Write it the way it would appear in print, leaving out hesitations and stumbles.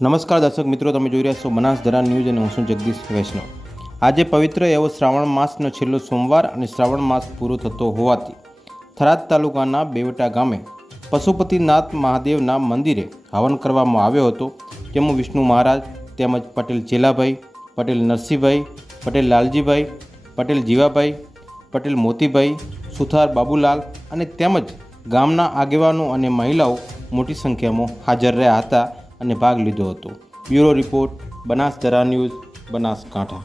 નમસ્કાર દર્શક મિત્રો, તમે જોઈ રહ્યા છો બનાસધરા ન્યૂઝ અને હું છું જગદીશ વૈષ્ણવ। આજે પવિત્ર એવો શ્રાવણ માસનો છેલ્લો સોમવાર અને શ્રાવણ માસ પૂરો થતો હોવાથી થરાદ તાલુકાના બેવટા ગામે પશુપતિનાથ મહાદેવના મંદિરે હવન કરવામાં આવ્યો હતો, જેમાં વિષ્ણુ મહારાજ તેમજ પટેલ ચેલાભાઈ, પટેલ નરસિંહભાઈ, પટેલ લાલજીભાઈ, પટેલ જીવાભાઈ, પટેલ મોતીભાઈ, સુથાર બાબુલાલ અને તેમજ ગામના આગેવાનો અને મહિલાઓ મોટી સંખ્યામાં હાજર રહ્યા હતા અને ભાગ લીધો હતો। Bureau report, Banasdhara news, Banaskantha.